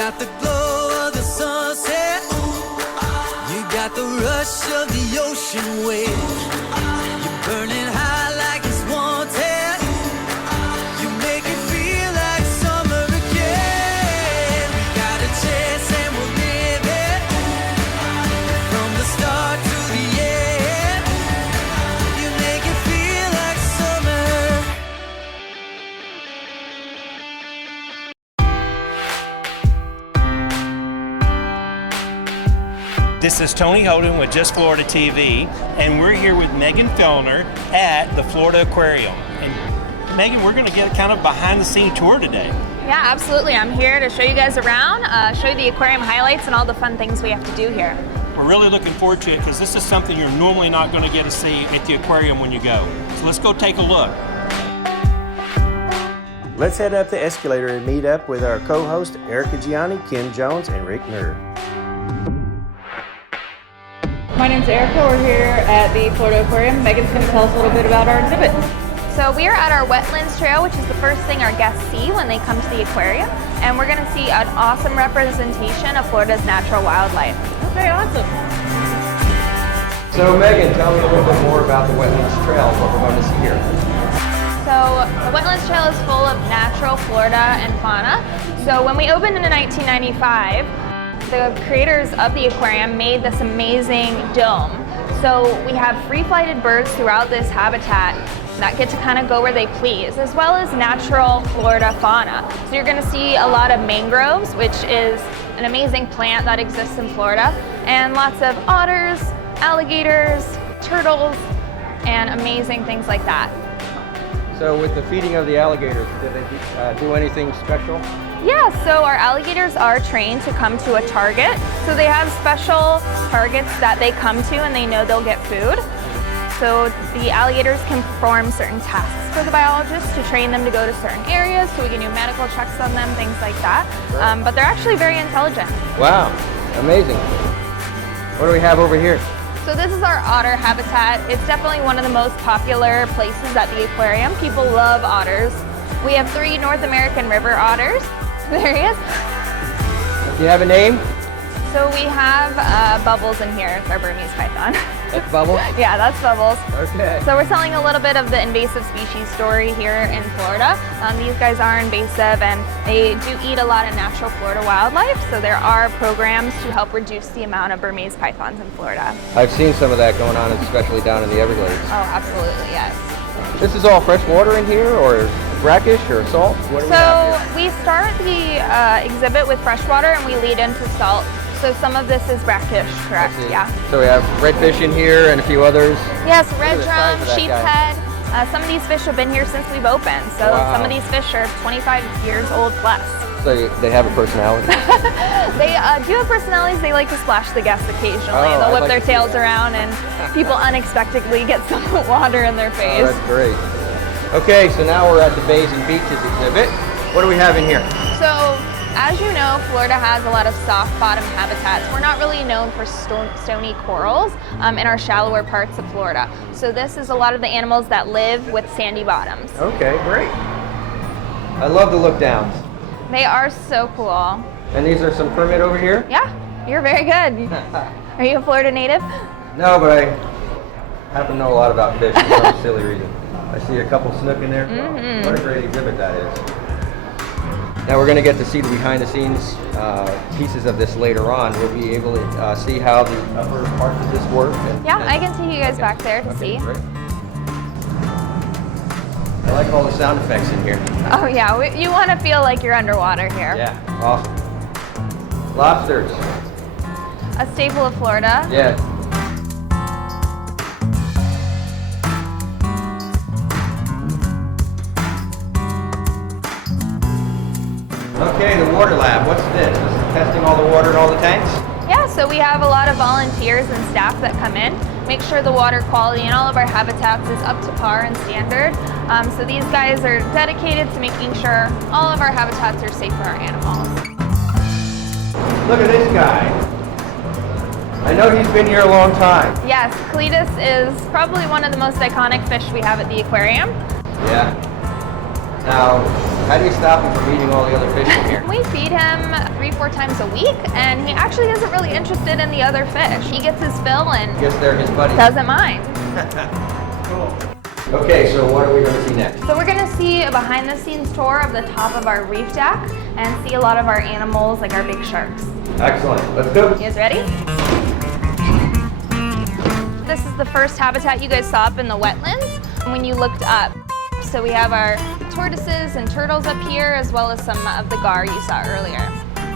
got the glow of the sunset. You got the rush of the ocean wave. You're burning high like it's wanted. You make it feel like summer again. We got a chance and we'll live it. From the start to the end. You make it feel like summer. This is Tony Holden with Just Florida TV, and we're here with Megan Fellner at the Florida Aquarium. And Megan, we're going to get a kind of behind-the-scene tour today. Yeah, absolutely. I'm here to show you guys around, show you the aquarium highlights and all the fun things we have to do here. We're really looking forward to it because this is something you're normally not going to get to see at the aquarium when you go. So let's go take a look. Let's head up the escalator and meet up with our co-host Erica Gianni, Kim Jones, and Rick Nerd. My name's Erica. We're here at the Florida Aquarium. Megan's going to tell us a little bit about our exhibit. So we are at our wetlands trail, which is the first thing our guests see when they come to the aquarium. And we're going to see an awesome representation of Florida's natural wildlife. Okay, awesome. So Megan, tell me a little bit more about the wetlands trail, what we're going to see here. So the wetlands trail is full of natural Florida and fauna. So when we opened in 1995, the creators of the aquarium made this amazing dome. So we have free-flighted birds throughout this habitat that get to kind of go where they please, as well as natural Florida fauna. So you're going to see a lot of mangroves, which is an amazing plant that exists in Florida, and lots of otters, alligators, turtles, and amazing things like that. So with the feeding of the alligators, did they do anything special? Yeah, so our alligators are trained to come to a target. So they have special targets that they come to and they know they'll get food. So the alligators can perform certain tasks for the biologists to train them to go to certain areas, so we can do medical checks on them, things like that. But they're actually very intelligent. Wow, amazing. What do we have over here? So this is our otter habitat. It's definitely one of the most popular places at the aquarium. People love otters. We have 3 North American river otters. There he is. Do you have a name? So we have Bubbles in here. It's our Burmese python. That's Bubbles? Yeah, that's Bubbles. Okay. So we're telling a little bit of the invasive species story here in Florida. These guys are invasive and they do eat a lot of natural Florida wildlife. So there are programs to help reduce the amount of Burmese pythons in Florida. I've seen some of that going on, especially down in the Everglades. Oh, absolutely, yes. This is all fresh water in here, or brackish, or salt? What do we have here? We start the exhibit with freshwater and we lead into salt. So some of this is brackish, correct? Yeah. So we have redfish in here and a few others. Yes, red drum, size of that sheep's guy. head. Some of these fish have been here since we've opened. So some of these fish are 25 years old plus. So they have a personality? They do have personalities. They like to splash the guests occasionally. They'll whip their tails around and people unexpectedly get some water in their face. Oh, that's great. Okay, so now we're at the Bays and Beaches exhibit. What do we have in here? So, as you know, Florida has a lot of soft bottom habitats. We're not really known for stony corals in our shallower parts of Florida. So this is a lot of the animals that live with sandy bottoms. Okay, great. I love the look downs. They are so cool. And these are some permit over here? Yeah, you're very good. Are you a Florida native? No, but I happen to know a lot about fish for some silly reason. I see a couple snook in there. Mm-hmm. What a great exhibit that is. Now we're going to get to see the behind-the-scenes pieces of this later on. We'll be able to see how the upper parts of this work. I can take you guys back there to see. Great. I like all the sound effects in here. Oh yeah, you want to feel like you're underwater here. Yeah, awesome. Lobsters. A staple of Florida. Yeah. Okay, the water lab. What's this? This is testing all the water in all the tanks? Yeah, so we have a lot of volunteers and staff that come in, make sure the water quality in all of our habitats is up to par and standard. So these guys are dedicated to making sure all of our habitats are safe for our animals. Look at this guy. I know he's been here a long time. Yes, Cletus is probably one of the most iconic fish we have at the aquarium. Yeah. Now, How do you stop him from eating all the other fish in here? We feed him 3-4 times a week, and he actually isn't really interested in the other fish. He gets his fill and Guess they're his buddies. doesn't mind. Okay, so what are we going to see next? So we're going to see a behind-the-scenes tour of the top of our reef deck and see a lot of our animals, like our big sharks. Excellent. Let's go. You guys ready? This is the first habitat you guys saw up in the wetlands when you looked up. So we have our tortoises and turtles up here, as well as some of the gar you saw earlier.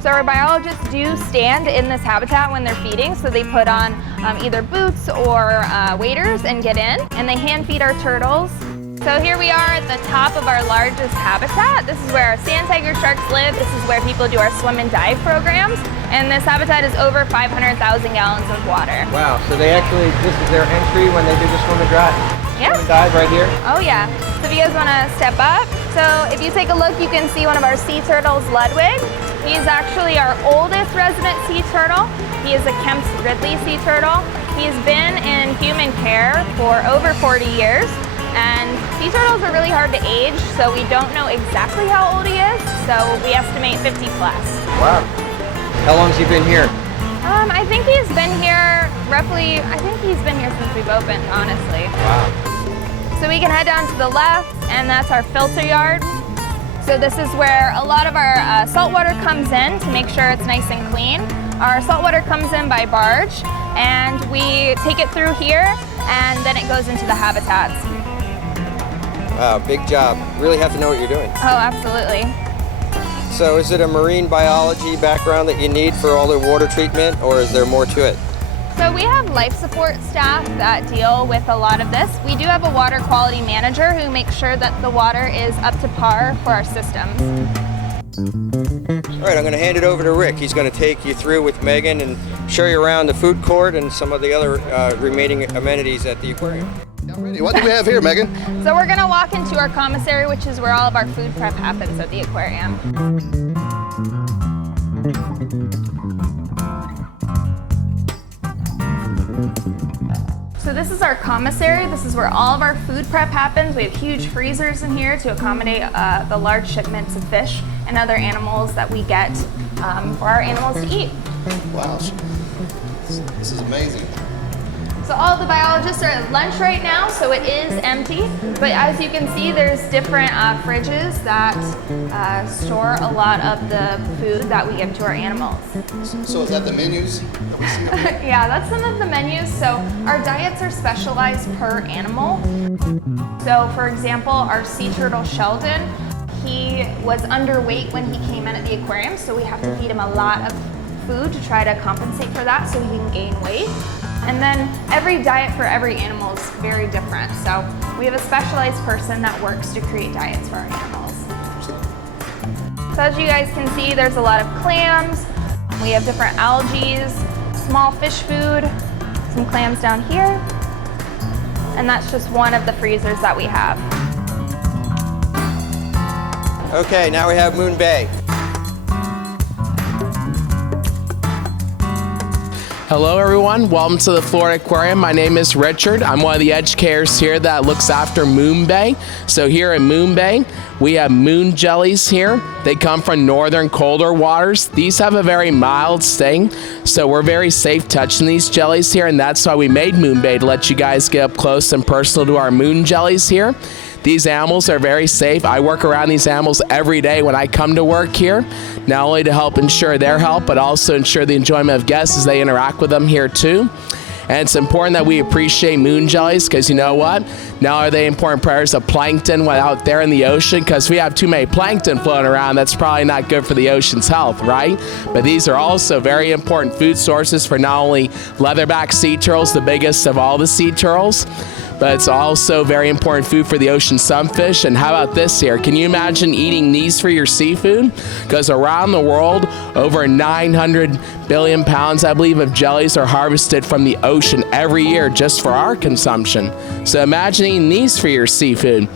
So our biologists do stand in this habitat when they're feeding, so they put on either boots or waders and get in, and they hand feed our turtles. So here we are at the top of our largest habitat. This is where our sand tiger sharks live. This is where people do our swim and dive programs, and this habitat is over 500,000 gallons of water. Wow, so they actually, this is their entry when they do the swim and dive? Yeah. Swim and dive right here? Oh yeah. So if you guys want to step up, so if you take a look, you can see one of our sea turtles, Ludwig. He's actually our oldest resident sea turtle. He is a Kemp's Ridley sea turtle. He's been in human care for over 40 years. And sea turtles are really hard to age, so we don't know exactly how old he is. So we estimate 50 plus. Wow. How long's he been here? I think he's been here since we've opened, honestly. Wow. So we can head down to the left, and that's our filter yard. So this is where a lot of our salt water comes in to make sure it's nice and clean. Our salt water comes in by barge, and we take it through here, and then it goes into the habitats. Wow, big job. Really have to know what you're doing. Oh, absolutely. So is it a marine biology background that you need for all the water treatment, or is there more to it? So we have life support staff that deal with a lot of this. We do have a water quality manager who makes sure that the water is up to par for our systems. All right, I'm going to hand it over to Rick. He's going to take you through with Megan and show you around the food court and some of the other remaining amenities at the aquarium. What do we have here, Megan? So we're going to walk into our commissary, which is where all of our food prep happens at the aquarium. So this is our commissary. This is where all of our food prep happens. We have huge freezers in here to accommodate the large shipments of fish and other animals that we get for our animals to eat. Wow, this is amazing. So all of the biologists are at lunch right now, so it is empty. But as you can see, there's different fridges that store a lot of the food that we give to our animals. So is that the menus that we see? Yeah, that's some of the menus. So our diets are specialized per animal. So for example, our sea turtle Sheldon, he was underweight when he came in at the aquarium, so we have to feed him a lot of food to try to compensate for that so he can gain weight. And then every diet for every animal is very different. So we have a specialized person that works to create diets for our animals. So as you guys can see, there's a lot of clams. We have different algae, small fish food, some clams down here. And that's just one of the freezers that we have. Okay, now we have Moon Bay. Hello everyone, welcome to the Florida Aquarium. My name is Richard. I'm one of the educators here that looks after Moon Bay. So here in Moon Bay, we have moon jellies here. They come from northern colder waters. These have a very mild sting, so we're very safe touching these jellies here, and that's why we made Moon Bay, to let you guys get up close and personal to our moon jellies here. These animals are very safe. I work around these animals every day when I come to work here, not only to help ensure their health, but also ensure the enjoyment of guests as they interact with them here too. And it's important that we appreciate moon jellies, because you know what? Not only are they important predators of plankton out there in the ocean, because if we have too many plankton floating around, that's probably not good for the ocean's health, right? But these are also very important food sources for not only leatherback sea turtles, the biggest of all the sea turtles, but it's also very important food for the ocean sunfish. And how about this here? Can you imagine eating these for your seafood? Because around the world, over 900 billion pounds, I believe, of jellies are harvested from the ocean every year just for our consumption. So imagine eating these for your seafood.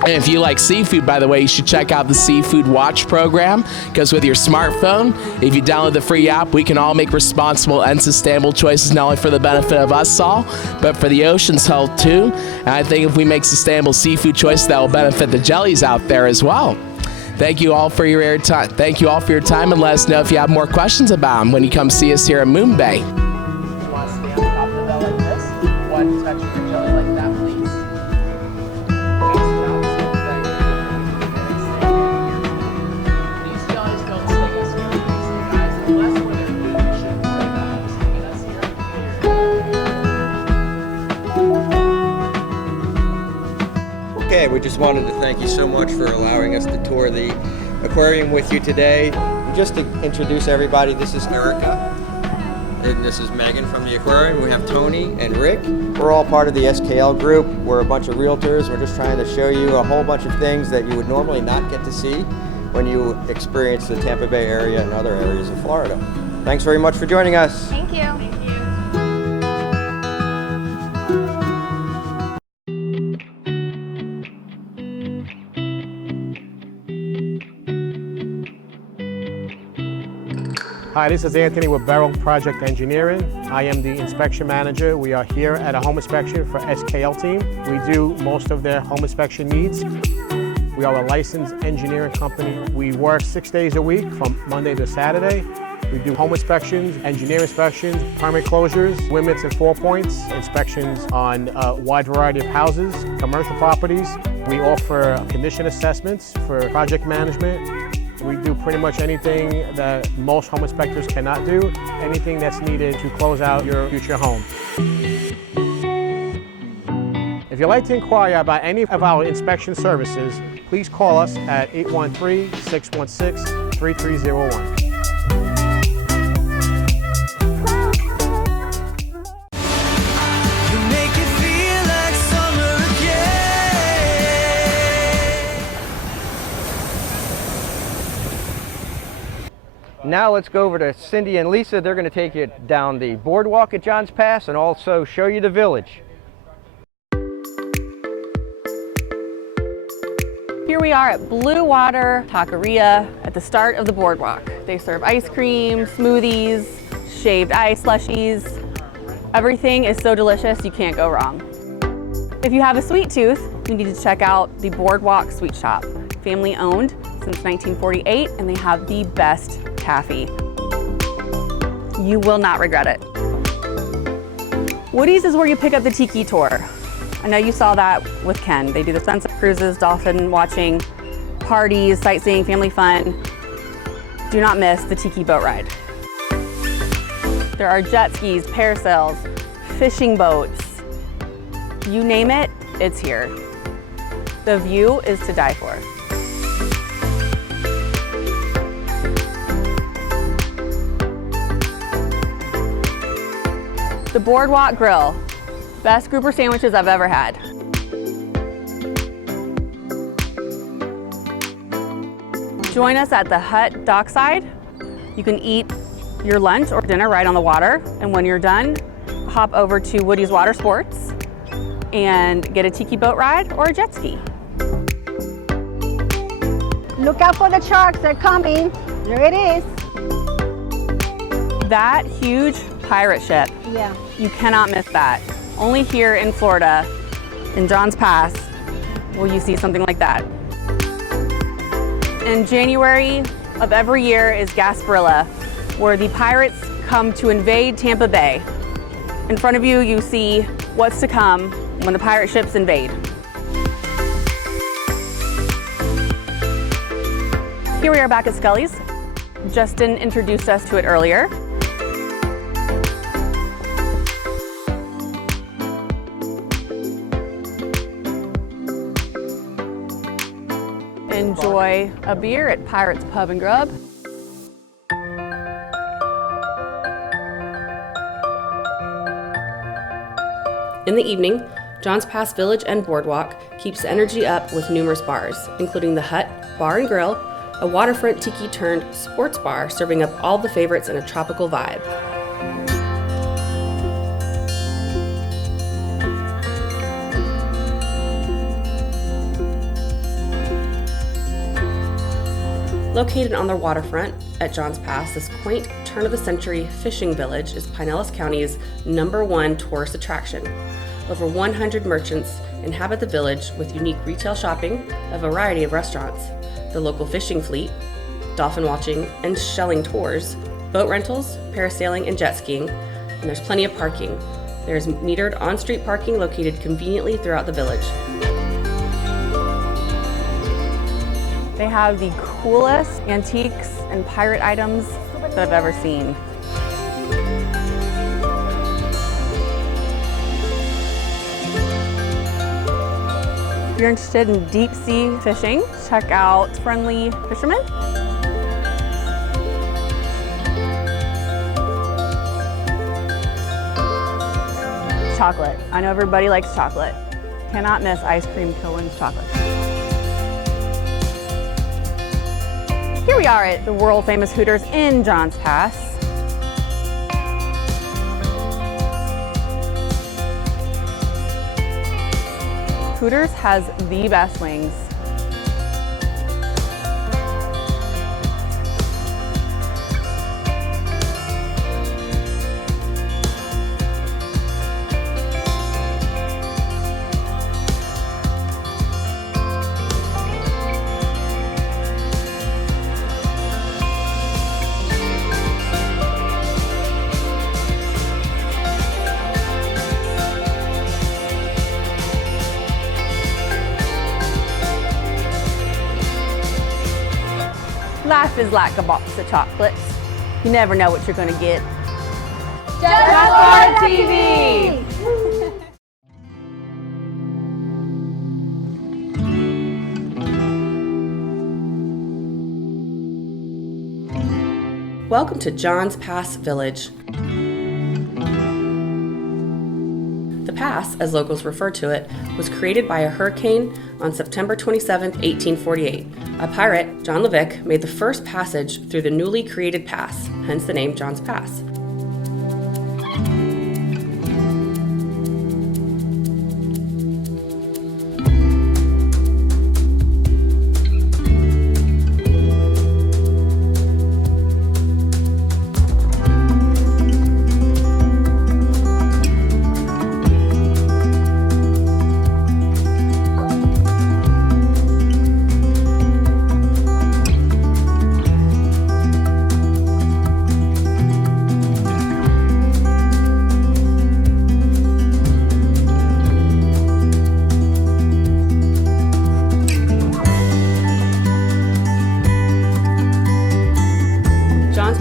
And if you like seafood, by the way, you should check out the Seafood Watch program, because with your smartphone, if you download the free app, we can all make responsible and sustainable choices, not only for the benefit of us all, but for the ocean's health too. And I think if we make sustainable seafood choices, that will benefit the jellies out there as well. Thank you all for your airtime. Thank you all for your time, and let us know if you have more questions about them when you come see us here at Moon Bay. You want to stand on top of the bell like this? One touch of your jelly like that, please. These jellies don't sting us here, guys, unless when they're food, you shouldn't worry about them stinging us here. Okay, we just wanted to thank you so much for allowing us to tour the aquarium with you today. And just to introduce everybody, this is Erica, and this is Megan from the aquarium. We have Tony and Rick. We're all part of the SKL group. We're a bunch of realtors. We're just trying to show you a whole bunch of things that you would normally not get to see when you experience the Tampa Bay area and other areas of Florida. Thanks very much for joining us. Thank you. Hi, this is Anthony with Barrel Project Engineering. I am the inspection manager. We are here at a home inspection for SKL team. We do most of their home inspection needs. We are a licensed engineering company. We work 6 days a week from Monday to Saturday. We do home inspections, engineer inspections, permit closures, limits and 4 points, inspections on a wide variety of houses, commercial properties. We offer condition assessments for project management. We do pretty much anything that most home inspectors cannot do, anything that's needed to close out your future home. If you'd like to inquire about any of our inspection services, please call us at 813-616-3301. Now let's go over to Cindy and Lisa. They're going to take you down the boardwalk at Johns Pass and also show you the village. Here we are at Blue Water Taqueria at the start of the boardwalk. They serve ice cream, smoothies, shaved ice slushies. Everything is so delicious, you can't go wrong. If you have a sweet tooth, you need to check out the Boardwalk Sweet Shop. Family owned since 1948, and they have the best taffy. You will not regret it. Woody's is where you pick up the tiki tour. I know you saw that with Ken. They do the sunset cruises, dolphin watching, parties, sightseeing, family fun. Do not miss the tiki boat ride. There are jet skis, parasails, fishing boats. You name it, it's here. The view is to die for. The Boardwalk Grill, best grouper sandwiches I've ever had. Join us at the Hut Dockside. You can eat your lunch or dinner right on the water, and when you're done, hop over to Woody's Water Sports and get a tiki boat ride or a jet ski. Look out for the sharks, they're coming. There it is. That huge pirate ship. Yeah. You cannot miss that. Only here in Florida, in Johns Pass, will you see something like that. In January of every year is Gasparilla, where the pirates come to invade Tampa Bay. In front of you, you see what's to come when the pirate ships invade. Here we are back at Scully's. Justin introduced us to it earlier. Enjoy a beer at Pirates Pub and Grub. In the evening, Johns Pass Village and Boardwalk keeps the energy up with numerous bars, including the Hut Bar and Grill, a waterfront tiki-turned sports bar serving up all the favorites in a tropical vibe. Located on the waterfront at Johns Pass, this quaint turn-of-the-century fishing village is Pinellas County's #1 tourist attraction. Over 100 merchants inhabit the village with unique retail shopping, a variety of restaurants, the local fishing fleet, dolphin watching and shelling tours, boat rentals, parasailing, and jet skiing, and there's plenty of parking. There's metered on-street parking located conveniently throughout the village. They have the coolest antiques and pirate items that I've ever seen. If you're interested in deep sea fishing, check out Friendly Fishermen. Chocolate. I know everybody likes chocolate. Cannot miss Ice Cream Cohen's chocolate. Here we are at the world famous Hooters in Johns Pass. Hooters has the best wings. Life is like a box of chocolates. You never know what you're going to get. Just Florida TV! Welcome to Johns Pass Village. The pass, as locals refer to it, was created by a hurricane on September 27, 1848. A pirate, John Levick, made the first passage through the newly created pass, hence the name Johns Pass.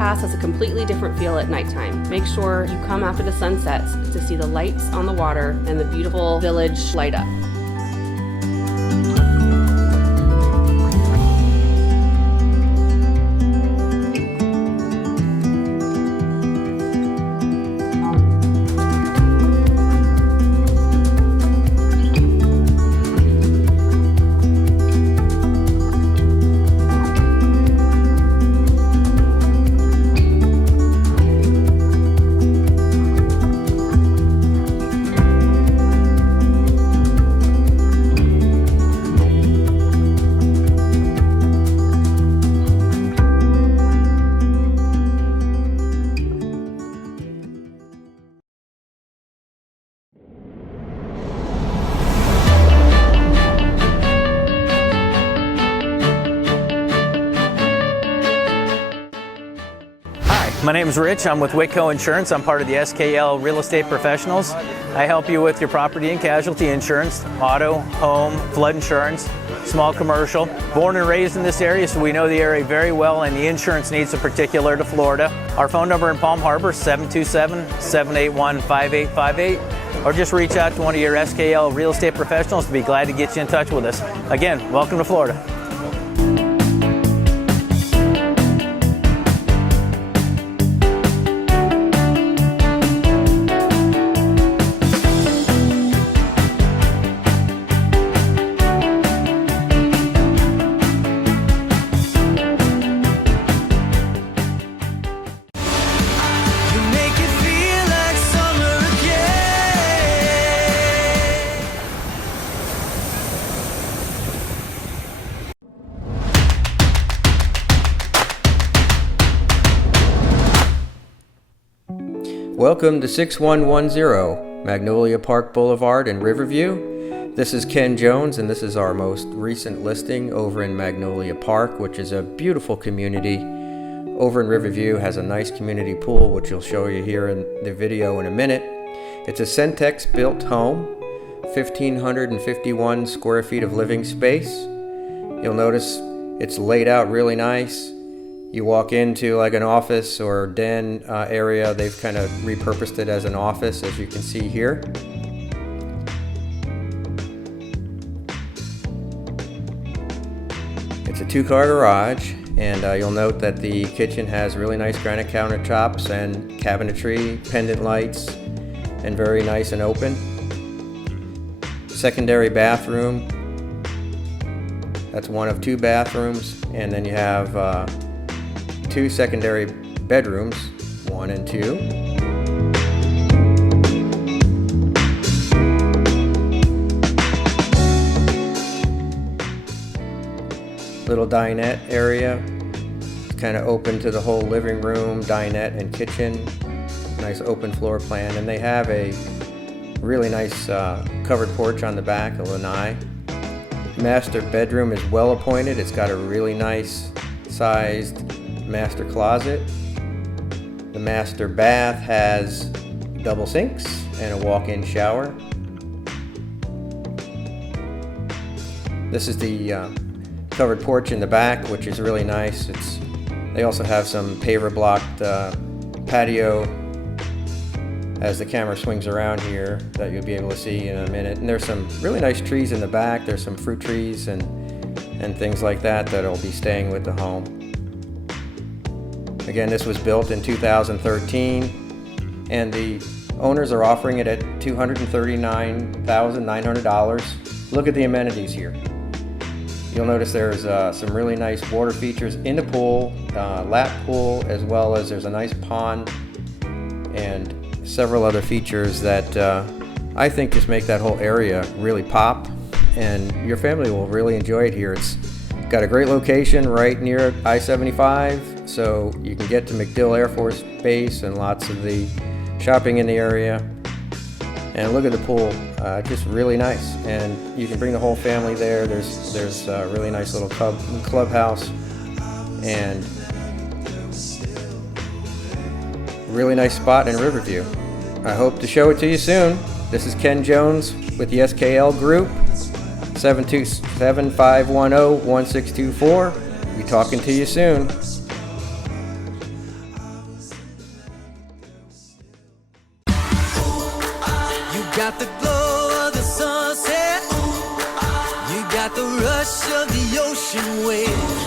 Has a completely different feel at nighttime. Make sure you come after the sun sets to see the lights on the water and the beautiful village light up. My name is Rich. I'm with Whitco Insurance. I'm part of the SKL Real Estate Professionals. I help you with your property and casualty insurance, auto, home, flood insurance, small commercial. Born and raised in this area, so we know the area very well, and the insurance needs are particular to Florida. Our phone number in Palm Harbor is 727-781-5858, or just reach out to one of your SKL Real Estate Professionals to be glad to get you in touch with us. Again, welcome to Florida. Welcome to 6110 Magnolia Park Boulevard in Riverview. This is Ken Jones, and this is our most recent listing over in Magnolia Park, which is a beautiful community. Over in Riverview has a nice community pool, which you'll show you here in the video in a minute. It's a Centex built home, 1,551 square feet of living space. You'll notice it's laid out really nice. You walk into like an office or den area. They've kind of repurposed it as an office, as you can see here. It's a 2-car garage, and you'll note that the kitchen has really nice granite countertops and cabinetry, pendant lights, and very nice and open. Secondary bathroom. That's one of 2 bathrooms, and then you have 2 secondary bedrooms, 1 and 2. Little dinette area. It's kind of open to the whole living room, dinette, and kitchen. Nice open floor plan, and they have a really nice covered porch on the back, a lanai. Master bedroom is well appointed. It's got a really nice sized master closet. The master bath has double sinks and a walk-in shower. This is the covered porch in the back, which is really nice. They also have some paver blocked patio as the camera swings around here that you'll be able to see in a minute. And there's some really nice trees in the back. There's some fruit trees and things like that that'll be staying with the home. Again, this was built in 2013, and the owners are offering it at $239,900. Look at the amenities here. You'll notice there's some really nice water features in the pool, lap pool, as well as there's a nice pond and several other features that I think just make that whole area really pop, and your family will really enjoy it here. It's got a great location right near I-75, so you can get to MacDill Air Force Base and lots of the shopping in the area. And look at the pool, just really nice, and you can bring the whole family there. There's a really nice little clubhouse and really nice spot in Riverview. I hope to show it to you soon. This is Ken Jones with the SKL Group, 727-510-1624. Be talking to you soon. You got the glow of the sunset. You got the rush of the ocean wave.